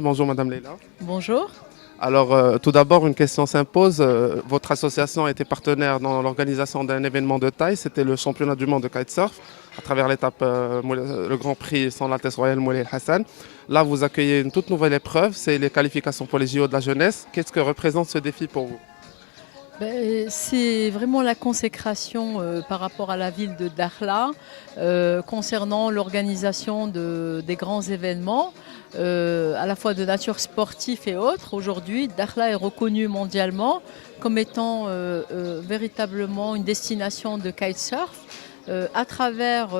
bonjour Madame Leila. Bonjour. Alors, tout d'abord, une question s'impose. Votre association a été partenaire dans l'organisation d'un événement de taille. C'était le championnat du monde de kitesurf à travers l'étape, le Grand Prix Son Altesse Royale Moulay Hassan. Là, vous accueillez une toute nouvelle épreuve, c'est les qualifications pour les JO de la jeunesse. Qu'est-ce que représente ce défi pour vous? C'est vraiment la consécration par rapport à la ville de Dakhla concernant l'organisation des grands événements, à la fois de nature sportive et autres. Aujourd'hui, Dakhla est reconnue mondialement comme étant véritablement une destination de kitesurf. À travers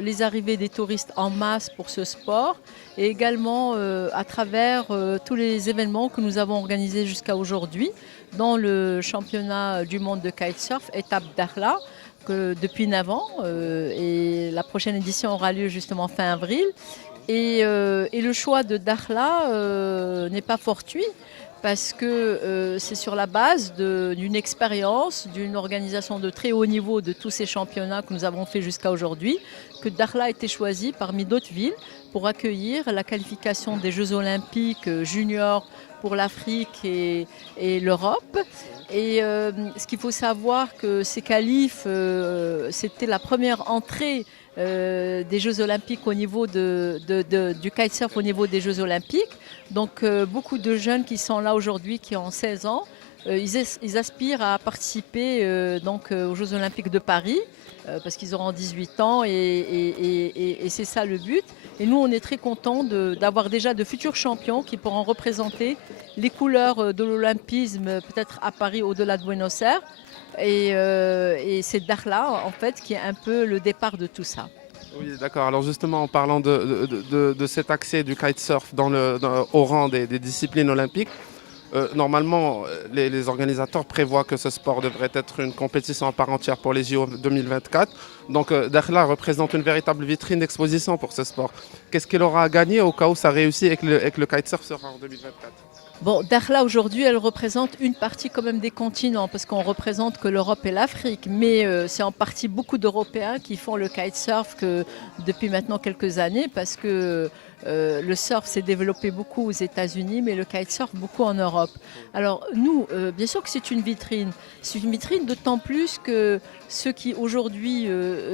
les arrivées des touristes en masse pour ce sport et également à travers tous les événements que nous avons organisés jusqu'à aujourd'hui dans le championnat du monde de kitesurf, étape Dakhla, que depuis 9 ans et la prochaine édition aura lieu justement fin avril. Et le choix de Dakhla n'est pas fortuit parce que c'est sur la base d'une expérience, d'une organisation de très haut niveau de tous ces championnats que nous avons fait jusqu'à aujourd'hui, que Dakhla a été choisi parmi d'autres villes pour accueillir la qualification des Jeux olympiques juniors pour l'Afrique et l'Europe. Et ce qu'il faut savoir que ces qualifs, c'était la première entrée des Jeux olympiques au niveau du kitesurf au niveau des Jeux olympiques. Donc beaucoup de jeunes qui sont là aujourd'hui, qui ont 16 ans, ils aspirent à participer aux Jeux olympiques de Paris parce qu'ils auront 18 ans et c'est ça le but. Et nous, on est très contents d'avoir déjà de futurs champions qui pourront représenter les couleurs de l'olympisme peut-être à Paris au-delà de Buenos Aires. Et c'est Dakhla en fait qui est un peu le départ de tout ça. Oui, d'accord. Alors justement, en parlant de cet accès du kitesurf au rang des disciplines olympiques, normalement, les organisateurs prévoient que ce sport devrait être une compétition à part entière pour les JO 2024. Donc, Dakhla représente une véritable vitrine d'exposition pour ce sport. Qu'est-ce qu'il aura à gagner au cas où ça réussit et que le kitesurf sera en 2024? Bon, Dakhla aujourd'hui, elle représente une partie quand même des continents, parce qu'on représente que l'Europe et l'Afrique, mais c'est en partie beaucoup d'Européens qui font le kitesurf depuis maintenant quelques années, parce que le surf s'est développé beaucoup aux États-Unis, mais le kitesurf beaucoup en Europe. Alors nous, bien sûr que c'est une vitrine. C'est une vitrine d'autant plus que ceux qui aujourd'hui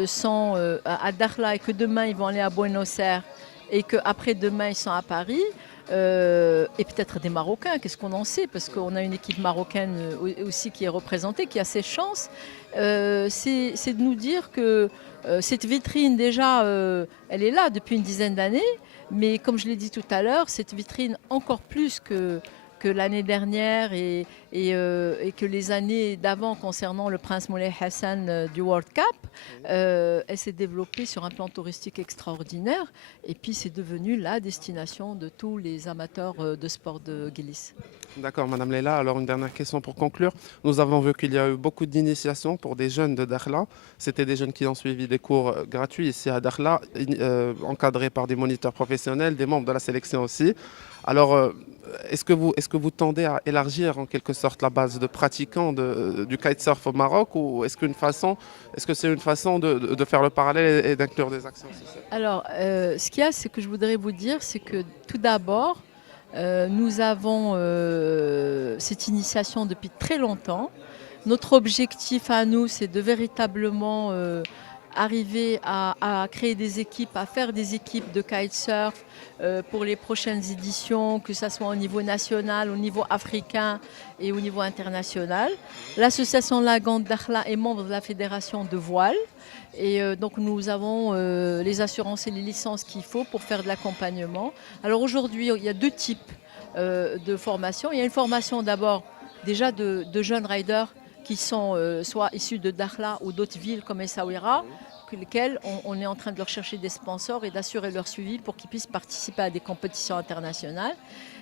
sont à Dakhla et que demain ils vont aller à Buenos Aires et qu'après-demain ils sont à Paris, et peut-être des Marocains, qu'est-ce qu'on en sait? Parce qu'on a une équipe marocaine aussi qui est représentée, qui a ses chances. C'est de nous dire que cette vitrine, déjà, elle est là depuis une dizaine d'années. Mais comme je l'ai dit tout à l'heure, cette vitrine, encore plus que l'année dernière et que les années d'avant concernant le Prince Moulay Hassan du World Cup, elle s'est développée sur un plan touristique extraordinaire et puis c'est devenu la destination de tous les amateurs de sport de Guilis. D'accord, Madame Leila. Alors, une dernière question pour conclure. Nous avons vu qu'il y a eu beaucoup d'initiations pour des jeunes de Dakhla. C'était des jeunes qui ont suivi des cours gratuits ici à Dakhla, encadrés par des moniteurs professionnels, des membres de la sélection aussi. Alors, est-ce que vous tendez à élargir en quelque sorte la base de pratiquants du kitesurf au Maroc ou est-ce que c'est une façon de faire le parallèle et d'inclure des actions sociales? Alors, ce qu'il y a, c'est que je voudrais vous dire, c'est que tout d'abord, nous avons cette initiation depuis très longtemps. Notre objectif à nous, c'est de véritablement arriver à créer des équipes, à faire des équipes de kitesurf pour les prochaines éditions, que ce soit au niveau national, au niveau africain et au niveau international. L'association Lagande Dakhla est membre de la fédération de voile. Et donc nous avons les assurances et les licences qu'il faut pour faire de l'accompagnement. Alors aujourd'hui, il y a deux types de formation. Il y a une formation d'abord déjà de jeunes riders qui sont soit issus de Dakhla ou d'autres villes comme Essaouira, lesquels on est en train de leur chercher des sponsors et d'assurer leur suivi pour qu'ils puissent participer à des compétitions internationales.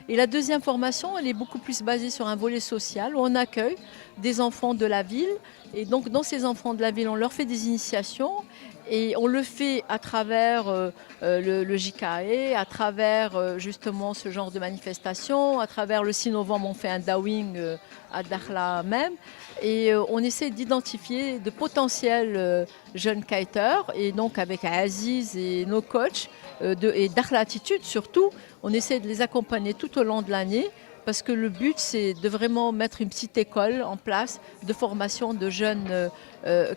Et la deuxième formation, elle est beaucoup plus basée sur un volet social où on accueille des enfants de la ville. Et donc dans ces enfants de la ville, on leur fait des initiations Et on le fait à travers le JKE, à travers justement ce genre de manifestation, à travers le 6 novembre, on fait un dawing à Dakhla même. Et on essaie d'identifier de potentiels jeunes kiteurs. Et donc avec Aziz et nos coachs, et Dakhla Attitude surtout, on essaie de les accompagner tout au long de l'année. Parce que le but, c'est de vraiment mettre une petite école en place de formation de jeunes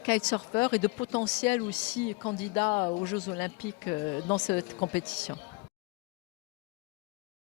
kitesurfers et de potentiels aussi candidats aux Jeux Olympiques dans cette compétition.